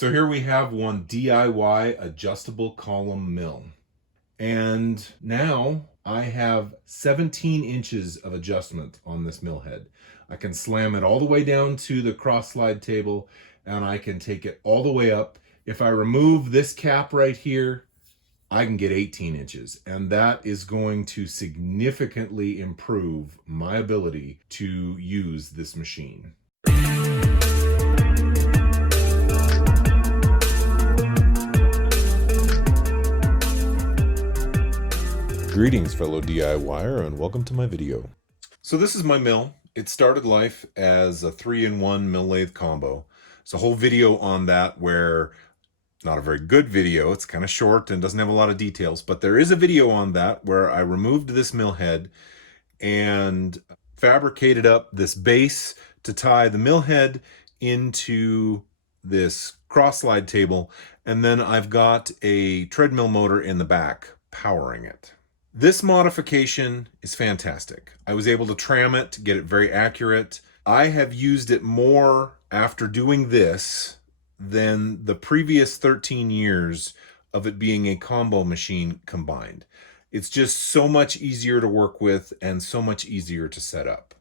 So here we have one DIY adjustable column mill. And now I have 17 inches of adjustment on this mill head. I can slam it all the way down to the cross slide table and I can take it all the way up. If I remove this cap right here, I can get 18 inches, and that is going to significantly improve my ability to use this machine. Greetings, fellow DIYer, and welcome to my video. So this is my mill. It started life as a 3-in-1 mill lathe combo. It's a whole video on that where, not a very good video, it's kind of short and doesn't have a lot of details, but there is a video on that where I removed this mill head and fabricated up this base to tie the mill head into this cross slide table, and then I've got a treadmill motor in the back powering it. This modification is fantastic. I was able to tram it, get it very accurate. I have used it more after doing this than the previous 13 years of it being a combo machine combined. It's just so much easier to work with and so much easier to set up.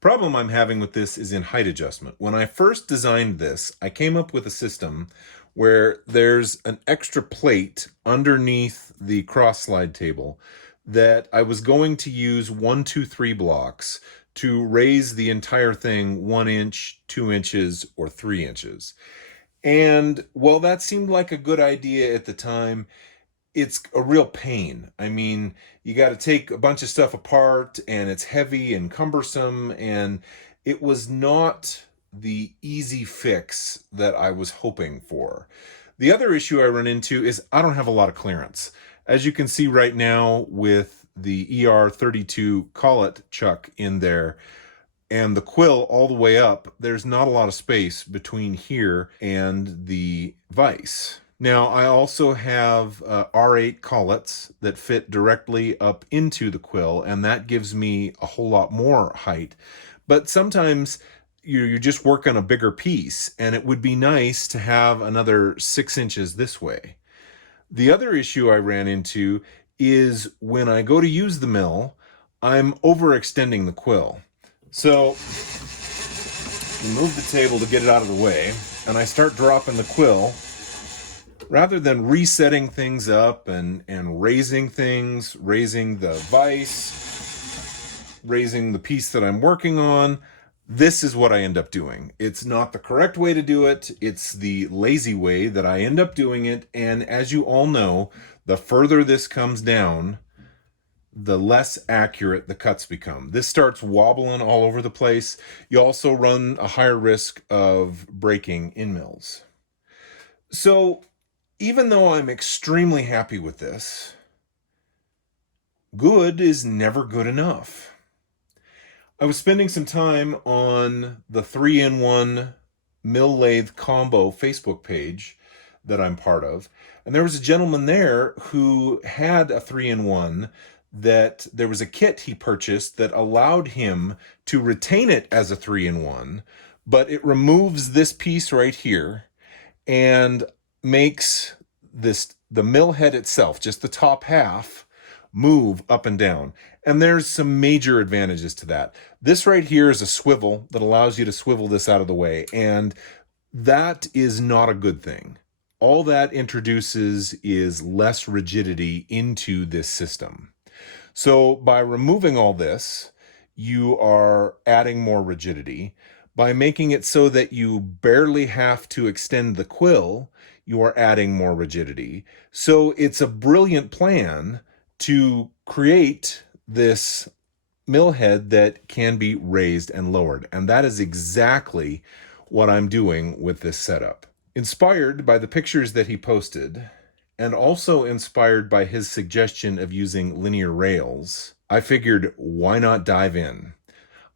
Problem I'm having with this is in height adjustment. When I first designed this, I came up with a system where there's an extra plate underneath the cross slide table that I was going to use 1, 2, 3 blocks to raise the entire thing 1 inch, 2 inches, or 3 inches. And while that seemed like a good idea at the time, it's a real pain. I mean, you got to take a bunch of stuff apart and it's heavy and cumbersome, and it was not the easy fix that I was hoping for. The other issue I run into is I don't have a lot of clearance. As you can see right now with the ER32 collet chuck in there and the quill all the way up, there's not a lot of space between here and the vise. Now, I also have R8 collets that fit directly up into the quill, and that gives me a whole lot more height. But sometimes you just work on a bigger piece, and it would be nice to have another 6 inches this way. The other issue I ran into is when I go to use the mill, I'm overextending the quill. So move the table to get it out of the way, and I start dropping the quill. Rather than resetting things up and raising things, raising the vise, raising the piece that I'm working on, this is what I end up doing. It's not the correct way to do it. It's the lazy way that I end up doing it. And as you all know, the further this comes down, the less accurate the cuts become. This starts wobbling all over the place. You also run a higher risk of breaking in mills. So even though I'm extremely happy with this, good is never good enough. I was spending some time on the 3-in-1 mill lathe combo Facebook page that I'm part of, and there was a gentleman there who had a 3-in-1 that there was a kit he purchased that allowed him to retain it as a 3-in-1, but it removes this piece right here and makes the mill head itself, just the top half, move up and down. And there's some major advantages to that. This right here is a swivel that allows you to swivel this out of the way, and that is not a good thing. All that introduces is less rigidity into this system. So by removing all this, you are adding more rigidity. By making it so that you barely have to extend the quill, you are adding more rigidity. So it's a brilliant plan to create this mill head that can be raised and lowered. And that is exactly what I'm doing with this setup. Inspired by the pictures that he posted, and also inspired by his suggestion of using linear rails, I figured, why not dive in?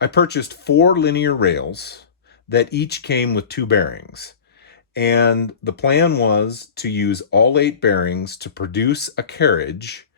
I purchased 4 linear rails that each came with 2 bearings. And the plan was to use all 8 bearings to produce a carriage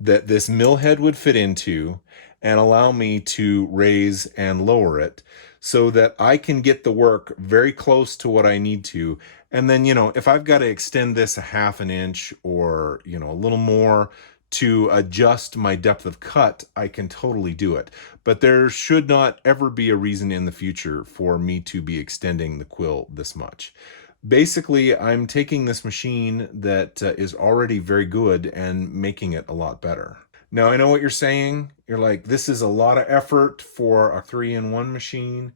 that this mill head would fit into and allow me to raise and lower it so that I can get the work very close to what I need to. And then, if I've got to extend this a half an inch or, a little more to adjust my depth of cut, I can totally do it. But there should not ever be a reason in the future for me to be extending the quill this much. Basically, I'm taking this machine that is already very good and making it a lot better. Now, I know what you're saying. You're like, this is a lot of effort for a 3-in-1 machine.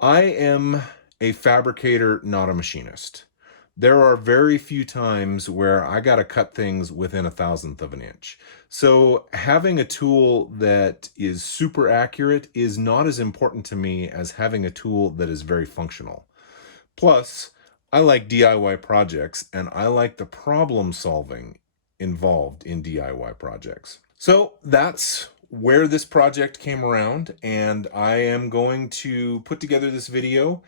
I am a fabricator, not a machinist. There are very few times where I got to cut things within a thousandth of an inch. So having a tool that is super accurate is not as important to me as having a tool that is very functional. Plus, I like DIY projects and I like the problem solving involved in DIY projects. So that's where this project came around, and I am going to put together this video.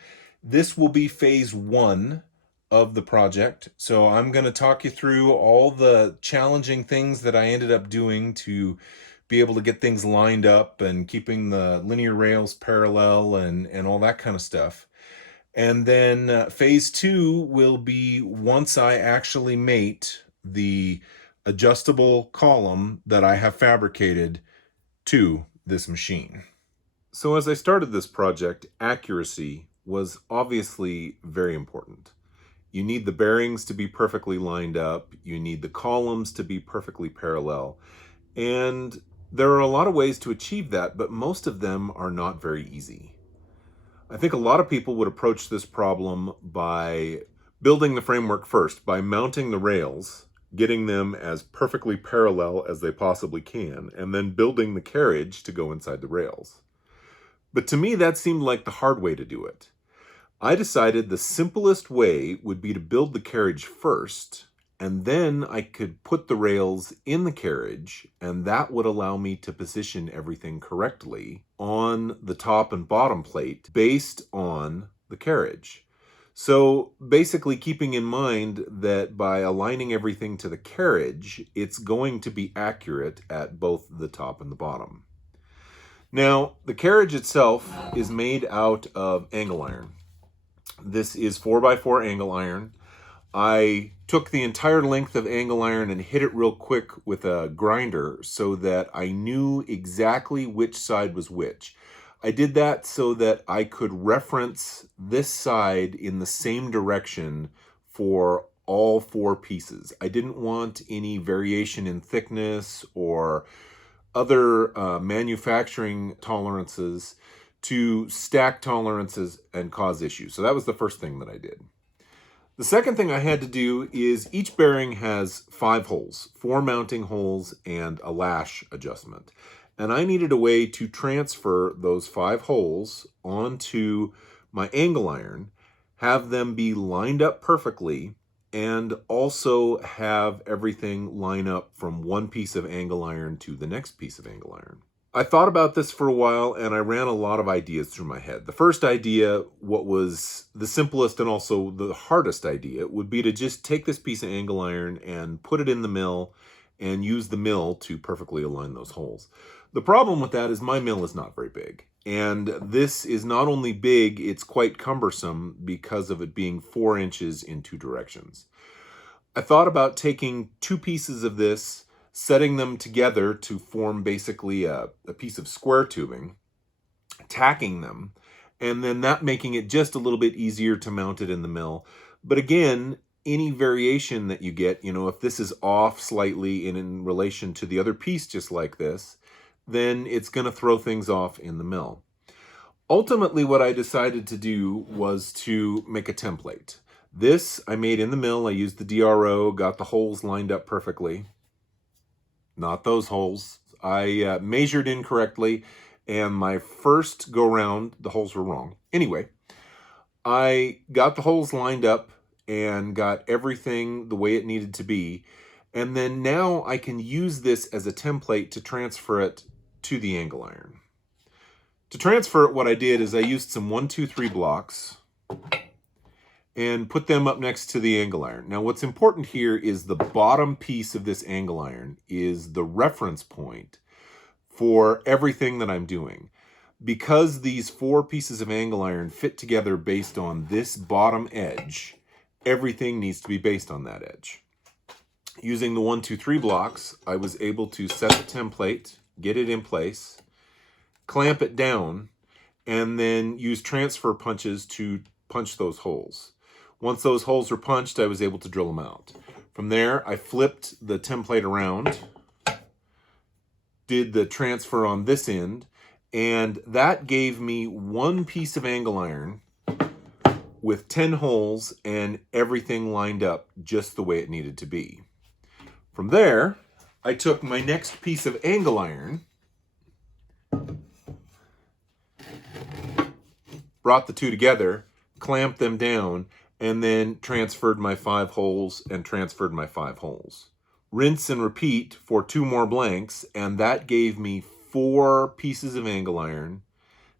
This will be phase 1 of the project. So I'm going to talk you through all the challenging things that I ended up doing to be able to get things lined up and keeping the linear rails parallel and all that kind of stuff. And then phase 2 will be once I actually mate the adjustable column that I have fabricated to this machine. So as I started this project, accuracy was obviously very important. You need the bearings to be perfectly lined up. You need the columns to be perfectly parallel. And there are a lot of ways to achieve that, but most of them are not very easy. I think a lot of people would approach this problem by building the framework first, by mounting the rails, getting them as perfectly parallel as they possibly can, and then building the carriage to go inside the rails. But to me, that seemed like the hard way to do it. I decided the simplest way would be to build the carriage first, and then I could put the rails in the carriage, and that would allow me to position everything correctly on the top and bottom plate based on the carriage. So basically keeping in mind that by aligning everything to the carriage, it's going to be accurate at both the top and the bottom. Now, the carriage itself is made out of angle iron. This is 4x4 angle iron. I took the entire length of angle iron and hit it real quick with a grinder so that I knew exactly which side was which. I did that so that I could reference this side in the same direction for all 4 pieces. I didn't want any variation in thickness or other manufacturing tolerances to stack tolerances and cause issues. So that was the first thing that I did. The second thing I had to do is each bearing has 5 holes, 4 mounting holes and a lash adjustment. And I needed a way to transfer those 5 holes onto my angle iron, have them be lined up perfectly, and also have everything line up from one piece of angle iron to the next piece of angle iron. I thought about this for a while and I ran a lot of ideas through my head. The first idea, what was the simplest and also the hardest idea, would be to just take this piece of angle iron and put it in the mill and use the mill to perfectly align those holes. The problem with that is my mill is not very big. And this is not only big, it's quite cumbersome because of it being 4 inches in 2 directions. I thought about taking 2 pieces of this, setting them together to form basically a piece of square tubing, tacking them, and then that making it just a little bit easier to mount it in the mill. But again, any variation that you get, if this is off slightly in relation to the other piece just like this, then it's going to throw things off in the mill. Ultimately, what I decided to do was to make a template. This I made in the mill. I used the DRO, got the holes lined up perfectly. Not those holes. I measured incorrectly, and my first go round, the holes were wrong. Anyway, I got the holes lined up and got everything the way it needed to be. And then now I can use this as a template to transfer it to the angle iron. To transfer it, what I did is I used some 1, 2, 3 blocks and put them up next to the angle iron. Now what's important here is the bottom piece of this angle iron is the reference point for everything that I'm doing. Because these 4 pieces of angle iron fit together based on this bottom edge, everything needs to be based on that edge. Using the 1, 2, 3 blocks, I was able to set the template, get it in place, clamp it down, and then use transfer punches to punch those holes. Once those holes were punched, I was able to drill them out. From there, I flipped the template around, did the transfer on this end, and that gave me 1 piece of angle iron with 10 holes and everything lined up just the way it needed to be. From there, I took my next piece of angle iron, brought the 2 together, clamped them down, and then transferred my 5 holes and transferred my 5 holes. Rinse and repeat for 2 more blanks, and that gave me 4 pieces of angle iron,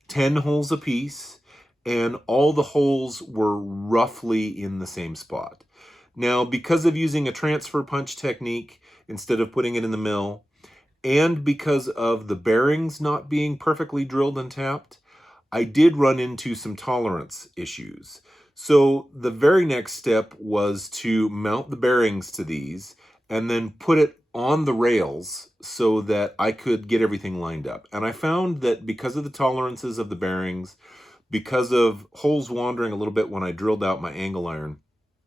10 holes apiece, and all the holes were roughly in the same spot. Now, because of using a transfer punch technique instead of putting it in the mill, and because of the bearings not being perfectly drilled and tapped, I did run into some tolerance issues. So the very next step was to mount the bearings to these and then put it on the rails so that I could get everything lined up. And I found that because of the tolerances of the bearings, because of holes wandering a little bit when I drilled out my angle iron,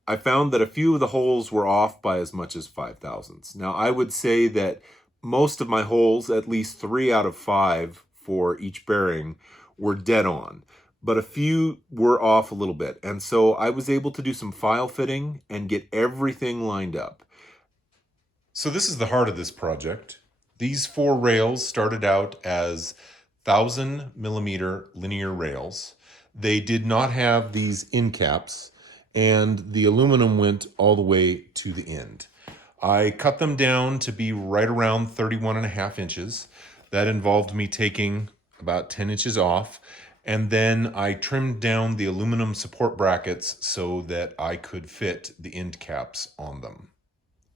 I found that a few of the holes were off by as much as 5 thousandths. Now, I would say that most of my holes, at least 3 out of 5 for each bearing, were dead on, but a few were off a little bit. And so I was able to do some file fitting and get everything lined up. So this is the heart of this project. These 4 rails started out as 1,000mm linear rails. They did not have these end caps, and the aluminum went all the way to the end. I cut them down to be right around 31.5 inches. That involved me taking about 10 inches off, and then I trimmed down the aluminum support brackets so that I could fit the end caps on them.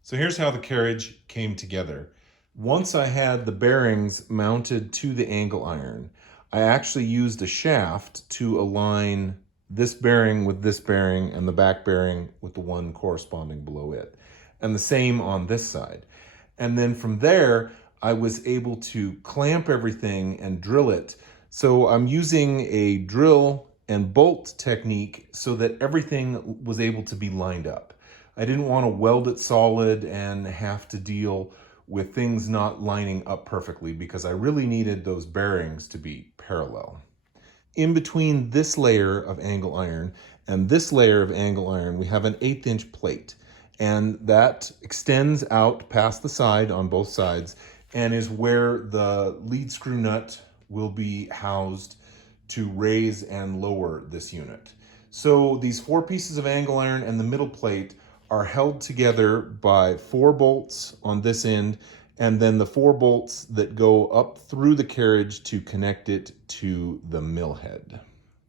So here's how the carriage came together. Once I had the bearings mounted to the angle iron, I actually used a shaft to align this bearing with this bearing and the back bearing with the one corresponding below it. And the same on this side. And then from there, I was able to clamp everything and drill it. So I'm using a drill and bolt technique so that everything was able to be lined up. I didn't want to weld it solid and have to deal with things not lining up perfectly because I really needed those bearings to be parallel. In between this layer of angle iron and this layer of angle iron, we have an 1/8 inch plate, and that extends out past the side on both sides and is where the lead screw nut will be housed to raise and lower this unit. So these 4 pieces of angle iron and the middle plate are held together by 4 bolts on this end, and then the 4 bolts that go up through the carriage to connect it to the mill head.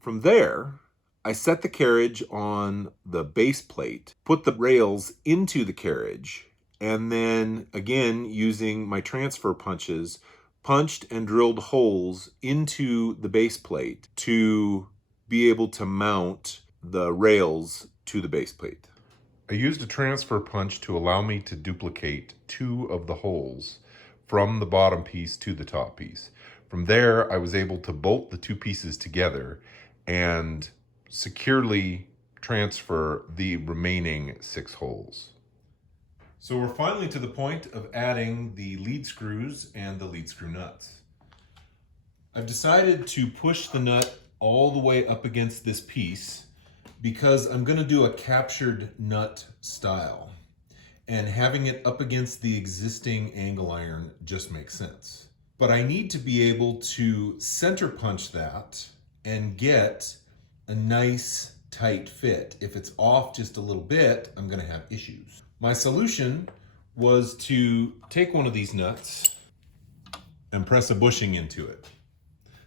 From there, I set the carriage on the base plate, put the rails into the carriage, and then again, using my transfer punches, punched and drilled holes into the base plate to be able to mount the rails to the base plate. I used a transfer punch to allow me to duplicate 2 of the holes from the bottom piece to the top piece. From there, I was able to bolt the 2 pieces together and securely transfer the remaining 6 holes. So we're finally to the point of adding the lead screws and the lead screw nuts. I've decided to push the nut all the way up against this piece because I'm going to do a captured nut style, and having it up against the existing angle iron just makes sense. But I need to be able to center punch that and get a nice tight fit. If it's off just a little bit, I'm going to have issues. My solution was to take one of these nuts and press a bushing into it.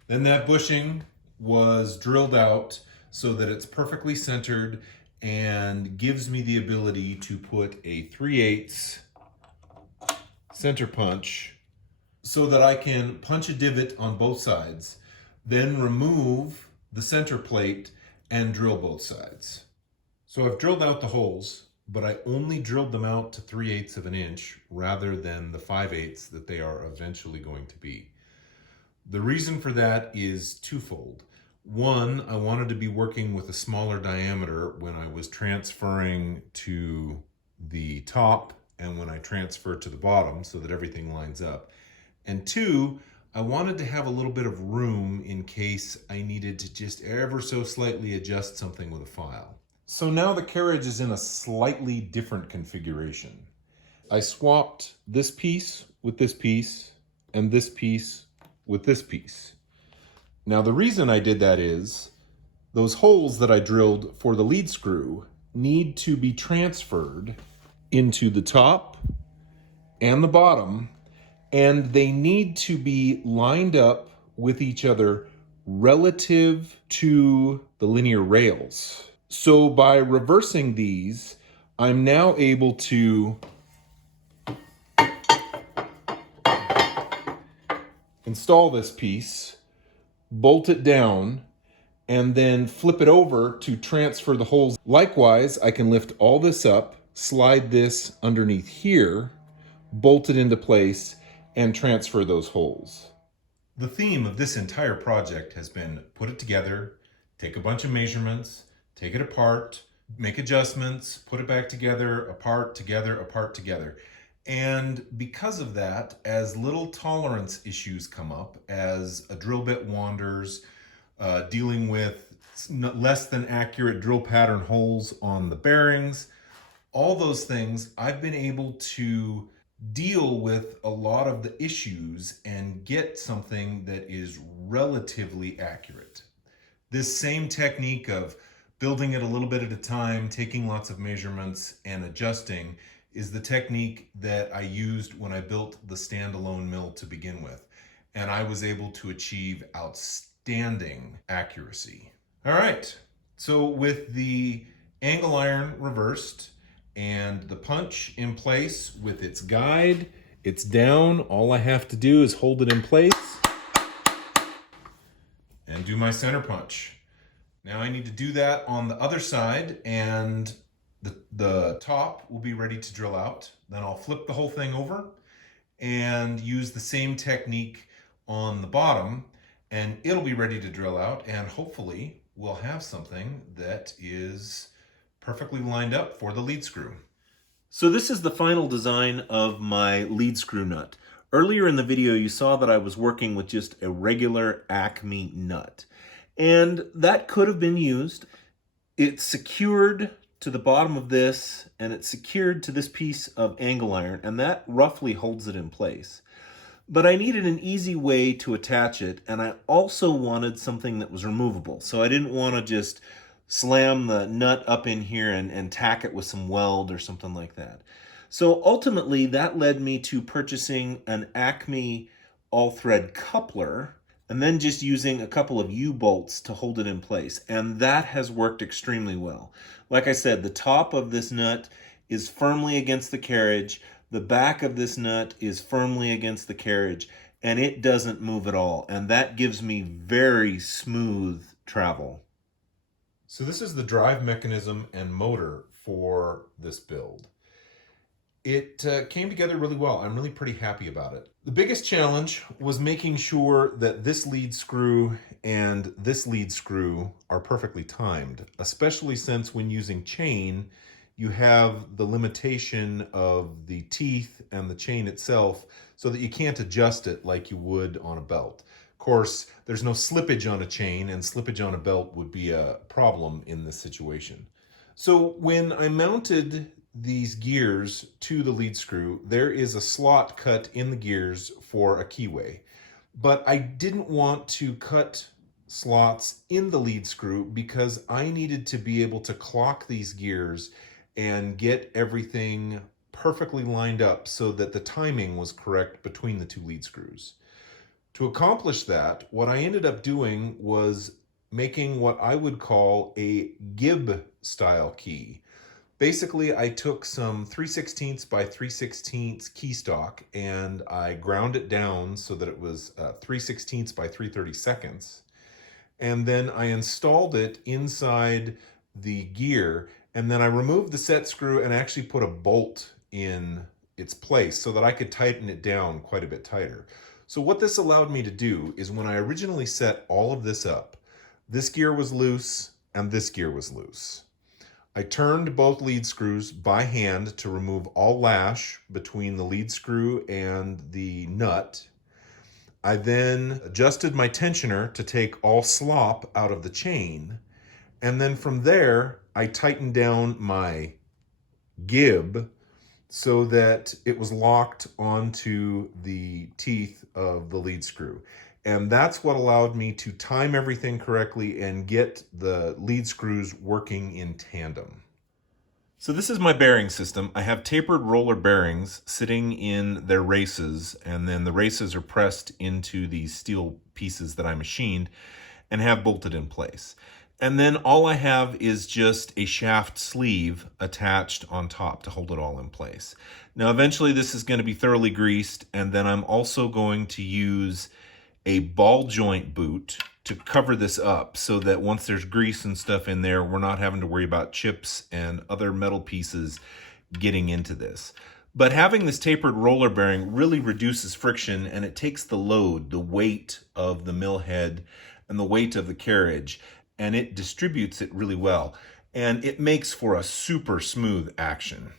Then that bushing was drilled out so that it's perfectly centered and gives me the ability to put a 3/8 center punch so that I can punch a divot on both sides. Then remove the center plate and drill both sides. So I've drilled out the holes, but I only drilled them out to 3/8 of an inch rather than the 5/8 that they are eventually going to be. The reason for that is twofold. One, I wanted to be working with a smaller diameter when I was transferring to the top and when I transfer to the bottom so that everything lines up. And two, I wanted to have a little bit of room in case I needed to just ever so slightly adjust something with a file. So now the carriage is in a slightly different configuration. I swapped this piece with this piece and this piece with this piece. Now the reason I did that is those holes that I drilled for the lead screw need to be transferred into the top and the bottom, and they need to be lined up with each other relative to the linear rails. So by reversing these, I'm now able to install this piece, bolt it down, and then flip it over to transfer the holes. Likewise, I can lift all this up, slide this underneath here, bolt it into place, and transfer those holes. The theme of this entire project has been put it together, take a bunch of measurements, take it apart, make adjustments, put it back together, apart, together, apart, together. And because of that, as little tolerance issues come up, as a drill bit wanders, dealing with less than accurate drill pattern holes on the bearings, all those things, I've been able to deal with a lot of the issues and get something that is relatively accurate. This same technique of building it a little bit at a time, taking lots of measurements and adjusting is the technique that I used when I built the standalone mill to begin with. And I was able to achieve outstanding accuracy. All right, so with the angle iron reversed and the punch in place with its guide, it's down. All I have to do is hold it in place and do my center punch. Now I need to do that on the other side, and the top will be ready to drill out. Then I'll flip the whole thing over and use the same technique on the bottom, and it'll be ready to drill out, and hopefully we'll have something that is perfectly lined up for the lead screw. So this is the final design of my lead screw nut. Earlier in the video you saw that I was working with just a regular Acme nut. And that could have been used. It's secured to the bottom of this, and it's secured to this piece of angle iron, and that roughly holds it in place. But I needed an easy way to attach it, and I also wanted something that was removable. So I didn't want to just slam the nut up in here and tack it with some weld or something like that. So ultimately, that led me to purchasing an Acme all-thread coupler, and then just using a couple of U-bolts to hold it in place. And that has worked extremely well. Like I said, the top of this nut is firmly against the carriage. The back of this nut is firmly against the carriage, and it doesn't move at all. And that gives me very smooth travel. So this is the drive mechanism and motor for this build. It came together really well. I'm really pretty happy about it. The biggest challenge was making sure that this lead screw and this lead screw are perfectly timed, especially since when using chain, you have the limitation of the teeth and the chain itself so that you can't adjust it like you would on a belt. Of course, there's no slippage on a chain, and slippage on a belt would be a problem in this situation. So when I mounted these gears to the lead screw, there is a slot cut in the gears for a keyway. But I didn't want to cut slots in the lead screw because I needed to be able to clock these gears and get everything perfectly lined up so that the timing was correct between the two lead screws. To accomplish that, what I ended up doing was making what I would call a gib style key. Basically, I took some 3/16 by 3/16 key stock and I ground it down so that it was 3/16 by 3/32. and then I installed it inside the gear, and then I removed the set screw and actually put a bolt in its place so that I could tighten it down quite a bit tighter. So what this allowed me to do is when I originally set all of this up, this gear was loose and this gear was loose. I turned both lead screws by hand to remove all lash between the lead screw and the nut. I then adjusted my tensioner to take all slop out of the chain. And then from there, I tightened down my gib so that it was locked onto the teeth of the lead screw. And that's what allowed me to time everything correctly and get the lead screws working in tandem. So this is my bearing system. I have tapered roller bearings sitting in their races, and then the races are pressed into these steel pieces that I machined and have bolted in place. And then all I have is just a shaft sleeve attached on top to hold it all in place. Now eventually this is going to be thoroughly greased, and then I'm also going to use a ball joint boot to cover this up so that once there's grease and stuff in there, we're not having to worry about chips and other metal pieces getting into this. But having this tapered roller bearing really reduces friction, and it takes the load, the weight of the mill head and the weight of the carriage, and it distributes it really well. And it makes for a super smooth action.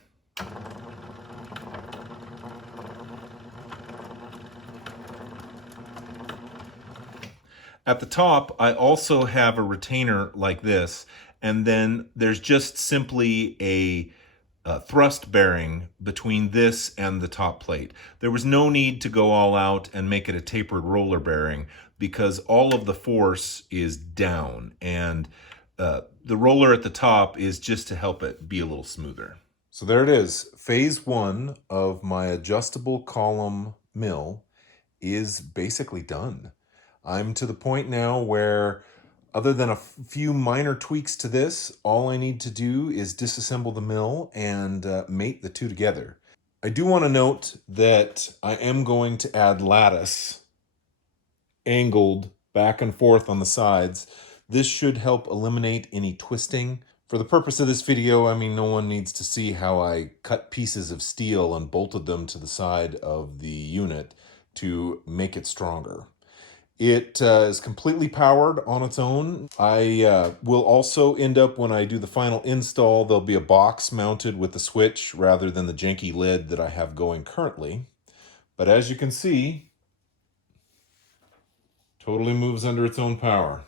At the top, I also have a retainer like this, and then there's just simply a thrust bearing between this and the top plate. There was no need to go all out and make it a tapered roller bearing because all of the force is down, and the roller at the top is just to help it be a little smoother. So there it is. Phase 1 of my adjustable column mill is basically done. I'm to the point now where, other than a few minor tweaks to this, all I need to do is disassemble the mill and mate the two together. I do want to note that I am going to add lattice angled back and forth on the sides. This should help eliminate any twisting. For the purpose of this video, I mean, no one needs to see how I cut pieces of steel and bolted them to the side of the unit to make it stronger. It is completely powered on its own. I will also end up, when I do the final install, there'll be a box mounted with the switch rather than the janky lid that I have going currently. But as you can see, totally moves under its own power.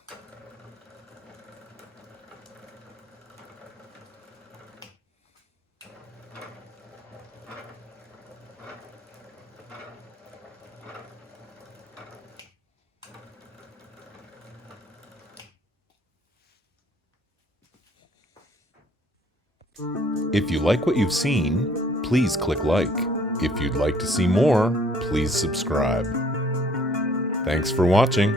If you like what you've seen, please click like. If you'd like to see more, please subscribe. Thanks for watching.